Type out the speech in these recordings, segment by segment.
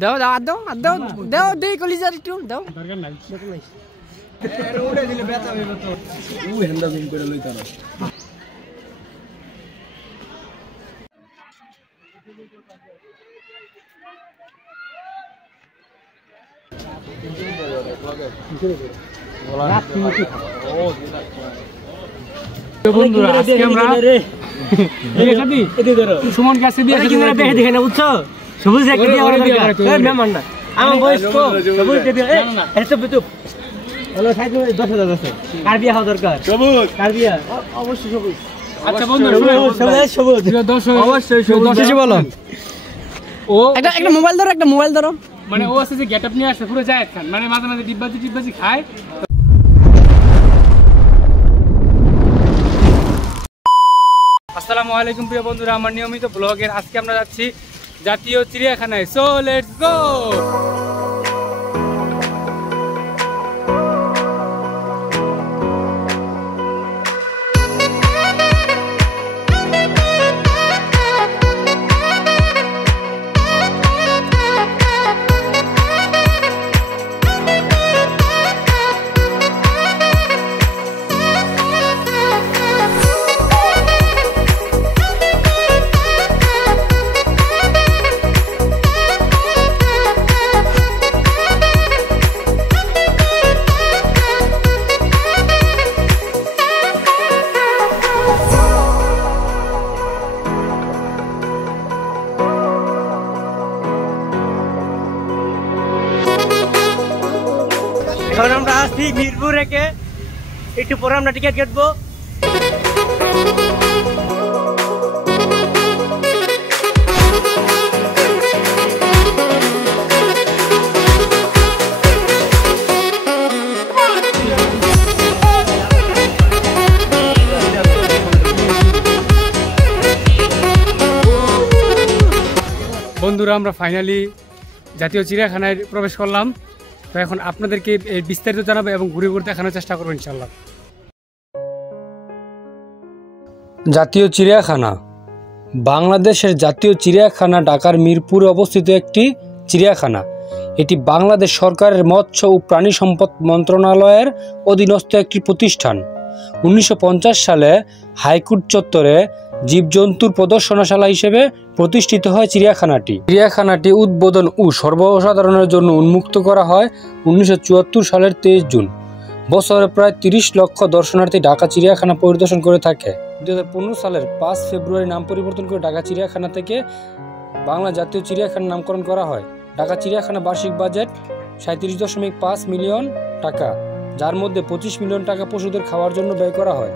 দাও দাও দাও দাও দাও দেই কলিজার একটু দাও দরকার নাই এর ওড়ে দিলে ব্যথা হবে তো ও হেন্দা জুম করে লইতা না বন্ধুরা আজকে আমরা সুমন কাছে দিয়ে দেখে না বুঝছো সবুজ একটা দিয়ে আমার দরকার এই মেহমান না আমার বয়স তো সবুজ দিয়ে এই তো বিটু হলো সাইড 10000 আছে কার বিয়া হওয়া দরকার সবুজ কার বিয়া অবশ্যই সবুজ আচ্ছা বন্ধু সবুজ অবশ্যই সবুজ কিছু বলো ও একটা মোবাইল ধরো মানে ও আছে যে গেটআপ নিয়ে আসে পুরো জায়েদ খান মানে মাঝে মাঝে ডিব্বাজি খায়। আসসালামু আলাইকুম প্রিয় বন্ধুরা, আমার নিয়মিত ব্লগের আজকে আমরা যাচ্ছি জাতীয় চিড়িয়াখানায়। So let's go. এখন আমরা আসছি মিরপুর রেখে একটু পরে আমরা টিকিট কাটবো। বন্ধুরা আমরা ফাইনালি জাতীয় চিড়িয়াখানায় প্রবেশ করলাম। তো এখন আপনাদেরকে এই বিস্তারিত জানাবো এবং ঘুরে ঘুরে দেখানোর চেষ্টা করবো ইনশাল্লাহ। জাতীয় চিড়িয়াখানা বাংলাদেশের জাতীয় চিড়িয়াখানা ঢাকার মিরপুরে অবস্থিত একটি চিড়িয়াখানা। এটি বাংলাদেশ সরকারের মৎস্য ও প্রাণী সম্পদ মন্ত্রণালয়ের অধীনস্থ একটি প্রতিষ্ঠান। 1950 সালে হাইকোর্ট চত্বরে জীবজন্তুর প্রদর্শনশালা হিসেবে প্রতিষ্ঠিত হয় চিড়িয়াখানাটি উদ্বোধন ও সর্বসাধারণের জন্য উন্মুক্ত করা হয় 1974 সালের 23 জুন। বছরে প্রায় 30 লক্ষ দর্শনার্থী ঢাকা চিড়িয়াখানা পরিদর্শন করে থাকে। 2015 সালের 5 ফেব্রুয়ারি নাম পরিবর্তন করে ঢাকা চিড়িয়াখানা থেকে বাংলা জাতীয় চিড়িয়াখানা নামকরণ করা হয়। ঢাকা চিড়িয়াখানা বার্ষিক বাজেট 37.5 মিলিয়ন টাকা, যার মধ্যে 25 মিলিয়ন টাকা পশুদের খাওয়ার জন্য ব্যয় করা হয়।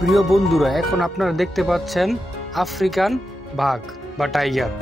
প্রিয় বন্ধুরা, এখন আপনারা দেখতে পাচ্ছেন আফ্রিকান বাঘ বা টাইগার।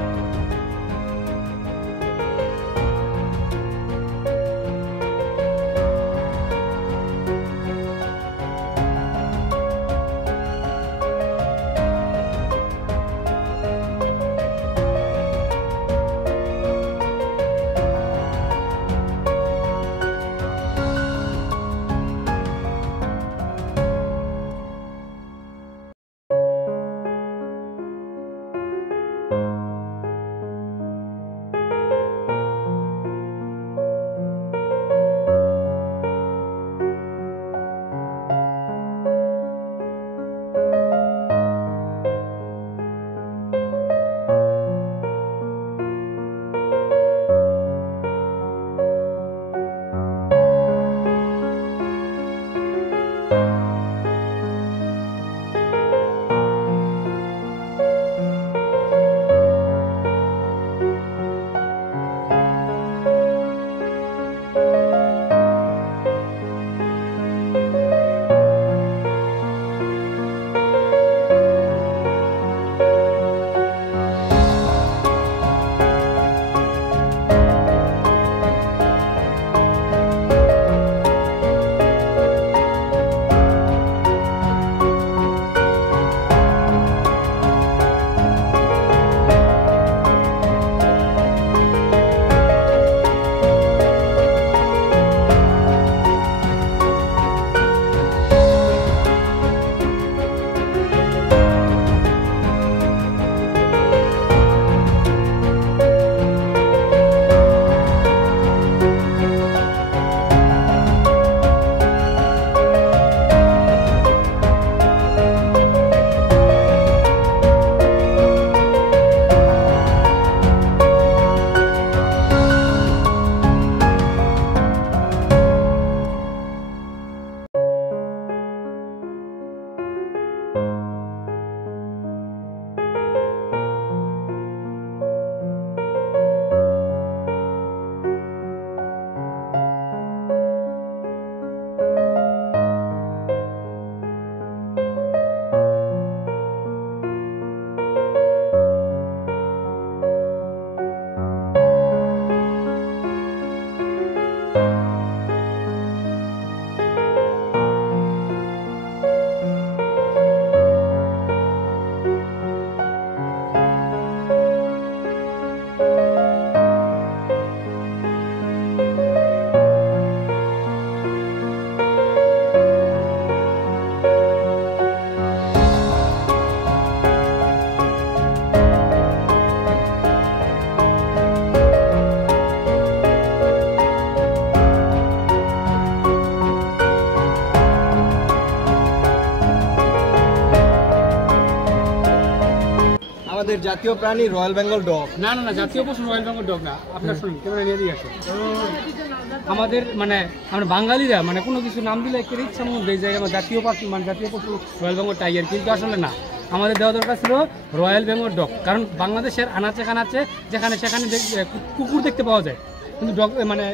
জাতীয় প্রাণী রয়্যাল বেঙ্গল ডগ। না না না, জাতীয় পশু রয়্যাল বেঙ্গল ডগ না। আপনার শুনুন, ক্যামেরা নিয়ে দিয়ে আসুন। আমাদের মানে আমরা বাঙালিরা মানে কোনো কিছু নাম দিলে একটা ইচ্ছা মধ্যে যে আমার জাতীয় পাখি মানে জাতীয় পশু রয়্যাল বেঙ্গল টাইগার, কিন্তু আসলে না। আমাদের দেওয়া দরকার ছিল রয়্যাল বেঙ্গল ডগ, কারণ বাংলাদেশের আনাচে কানাচে যেখানে সেখানে কুকুর দেখতে পাওয়া যায়, কিন্তু ডগ মানে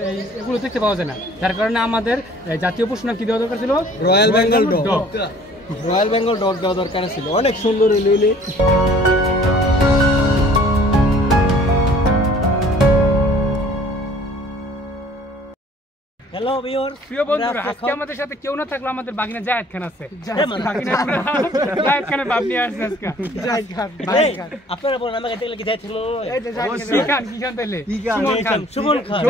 এগুলো দেখতে পাওয়া যায় না। যার কারণে আমাদের জাতীয় পশু নাম কি দেওয়া দরকার ছিল? Royal Bengal dog. Royal Bengal dog দেওয়া দরকার ছিল, অনেক সুন্দর এলে। হ্যালো ভিউয়ার, প্রিয় বন্ধুরা, আজকে আমাদের সাথে কেউ না থাকলে আমাদের বাগিনা জায়েদ খান আছে। জায়েদ খানের বাপ নিয়ে আসছে আজকে। জায়েদ খান আপনারা বলেন আমাকে দেখলে কি জায়েদ খান? এই যে জায়েদ খান, কি খান তাইলে? সুমন খান।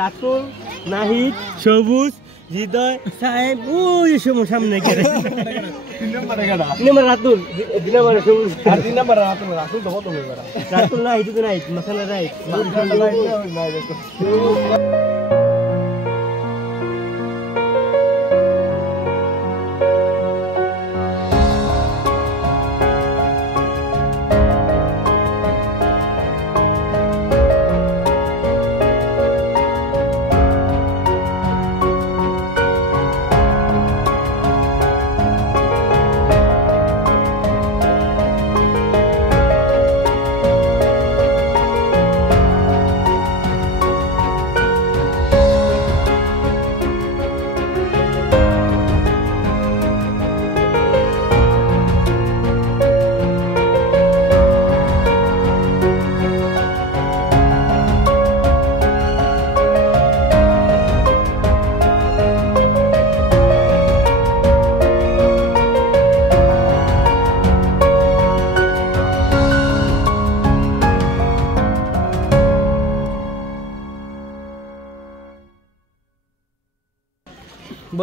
রাতুল, নাহিদ, সবুজ, হৃদয়, সাহেব, ওই সুমন সামনে গেলে 3 নম্বরে গাড়া। 3 নম্বর রাতুল, 2 নম্বরে সবুজ, আর 3 নম্বরে রাতুল। রাতুল তো কত হবে? রাতুল না, হিদু নাই, মাথানা রাইট।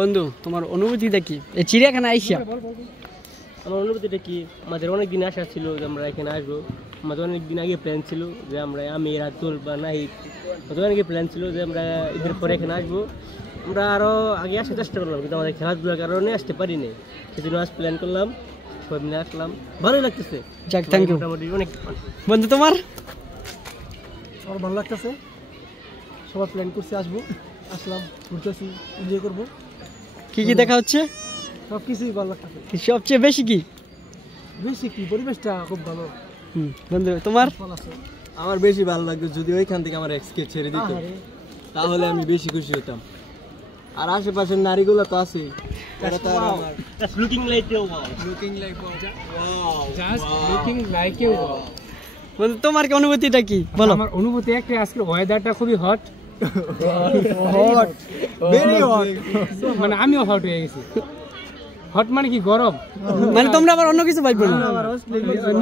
বন্ধু, তোমার অনুভূতিটা কি এই চিড়িয়াখানা আইসা? আমার অনুভূতিটা কি, আমাদের অনেক দিন আশা ছিল যে আমরা এখানে আসবো। আমাদের অনেক দিন আগে প্ল্যান ছিল যে আমরা, আমি, রাতুল বা নাহিদ, আমাদের অনেক প্ল্যান ছিল যে আমরা ঈদের পরে এখানে আসবো। আমরা আরও আগে আসার চেষ্টা করলাম, কিন্তু আমাদের খেলাধুলার কারণে আসতে পারিনি। সেজন্য আজ প্ল্যান করলাম, সবাই মিলে আসলাম, ভালোই লাগতেছে। যাক, থ্যাংক ইউ। মোটামুটি অনেক। বন্ধু তোমার? আমার ভালো লাগতেছে, সবাই প্ল্যান করছে আসবো, আসলাম, ঘুরতেছি, এনজয় করবো। কি কি দেখা হচ্ছে? সব কিছুই ভালো লাগতেছে। সবচেয়ে বেশি কি? বেশি কি, পরিবেশটা খুব ভালো। বন্ধু তোমার? আমার বেশি ভালো লাগতো যদি ওইখান থেকে আমার এক্সকে ছেড়ে দিত, তাহলে আমি বেশি খুশি হতাম। আর আশেপাশের নারীগুলো তো আছে, বন্ধু তোমার কি অনুভূতিটা কি বলো? আমার অনুভূতি একটা, আজকে ওয়েদারটা খুবই হট, মানে আমিও হট হয়ে গেছি। হট মানে কি, গরম। মানে তোমরা আবার অন্য কিছু ভাববে না?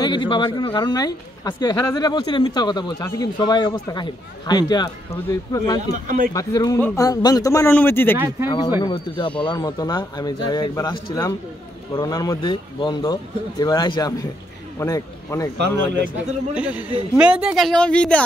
নেগেটিভ ভাবার কোনো কারণ নাই। আজকে হেরা যেটা বলছিল মিথ্যা কথা বলছে, আজকে কিন্তু সবাই অবস্থা কাহিল, হাইটা পুরো ক্লান্তি। বাতিদের বন্ধু তোমার অনুভূতিটা কি? আমার অনুভূতিটা বলার মতো না। আমি যাই একবার আসছিলাম করোনার মধ্যে বন্ধ, এবার আইসা আমি অনেক অনেক ভালো লাগছে। মেয়ে দেখা সব বিদা।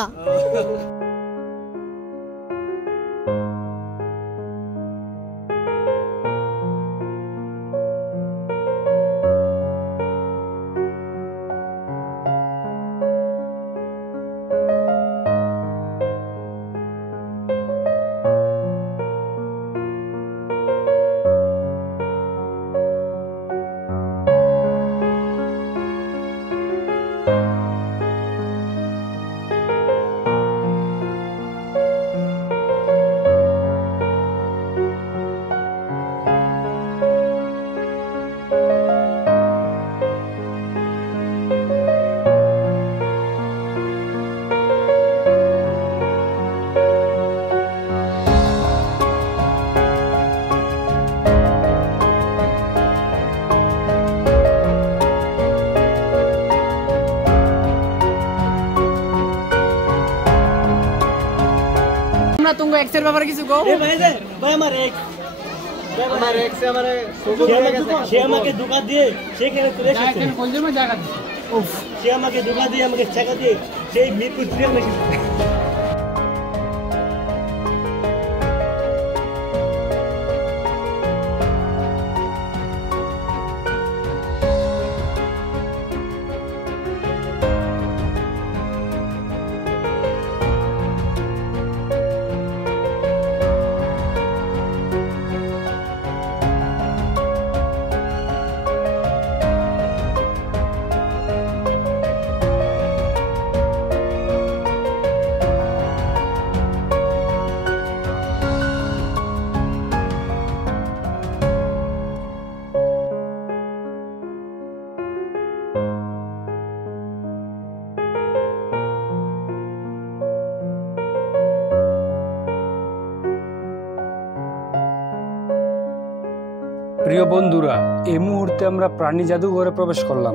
না তুমি এক্সের ব্যাপারে কিছু কও এ ভাই রে ভাই আমার এক্স আমার এক্স আমারে সে আমাকে ধোঁকা দিয়ে সেখানে তুলে এসেছে কোনজনের জায়গা দিছে উফ সে আমাকে ধোঁকা দিয়ে আমাকে টাকা দিয়ে সেই মিরপুর চিড়িয়াখানা প্রিয় বন্ধুরা, এই মুহূর্তে আমরা প্রাণী জাদুঘরে প্রবেশ করলাম।